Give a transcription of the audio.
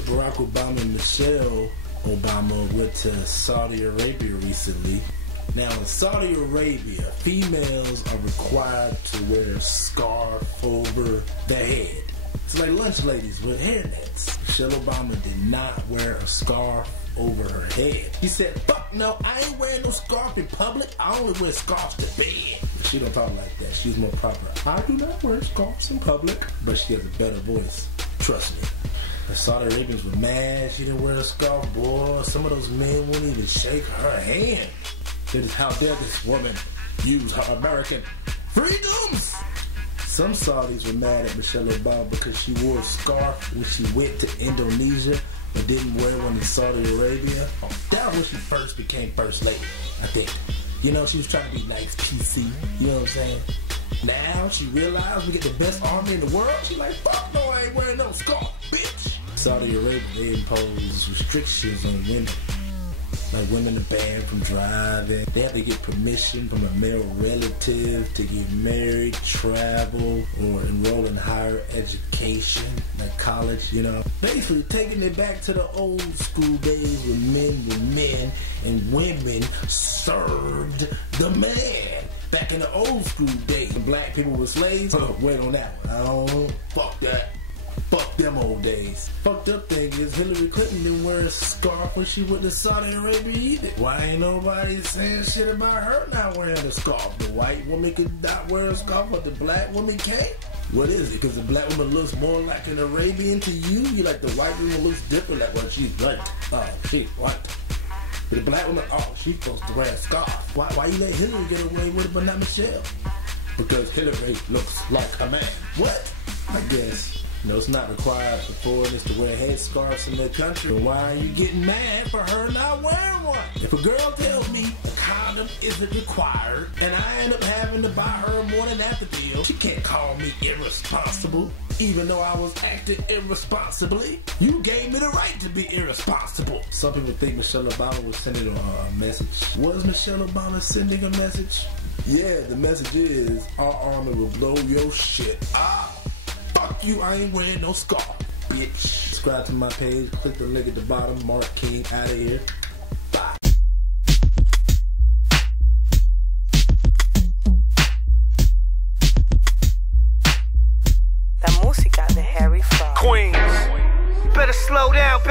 So Barack Obama and Michelle Obama went to Saudi Arabia recently. Now in Saudi Arabia, females are required to wear a scarf over their head. It's like lunch ladies with hairnets. Michelle Obama did not wear a scarf over her head. He said, fuck no, I ain't wearing no scarf in public. I only wear scarves to bed. But she don't talk like that. She's more proper. I do not wear scarves in public. But she has a better voice. Trust me. The Saudi Arabians were mad she didn't wear a scarf, boy. Some of those men wouldn't even shake her hand. How dare this woman use her American freedoms? Some Saudis were mad at Michelle Obama because she wore a scarf when she went to Indonesia but didn't wear one in Saudi Arabia. That was when she first became first lady, I think. You know, she was trying to be nice, PC. You know what I'm saying? Now she realized we get the best army in the world. She like, fuck no, I ain't wearing no scarf, bitch. Saudi Arabia, they impose restrictions on women. Like women are banned from driving. They have to get permission from a male relative to get married, travel, or enroll in higher education, like college, you know. Basically taking it back to the old school days when men were men and women served the man. Back in the old school days when black people were slaves. Wait on that one. I don't fuck that. Fuck them old days. Fucked up thing is Hillary Clinton didn't wear a scarf when she went to Saudi Arabia either. Why ain't nobody saying shit about her not wearing a scarf? The white woman could not wear a scarf, but the black woman can't? What is it? Because the black woman looks more like an Arabian to you? You like the white woman looks different, like, well, she's white. Oh, she's white. But the black woman, oh, she's supposed to wear a scarf. Why you let Hillary get away with it but not Michelle? Because Hillary looks like a man. What? I guess. No, it's not required for foreigners to wear headscarves in their country. Then why are you getting mad for her not wearing one? If a girl tells me a condom isn't required and I end up having to buy her more than that to deal, she can't call me irresponsible, even though I was acting irresponsibly. You gave me the right to be irresponsible. Some people think Michelle Obama was sending a message. Was Michelle Obama sending a message? Yeah, the message is, our army will blow your shit up. Fuck you, I ain't wearing no scarf, bitch. Subscribe to my page, click the link at the bottom. Mark King, out of here.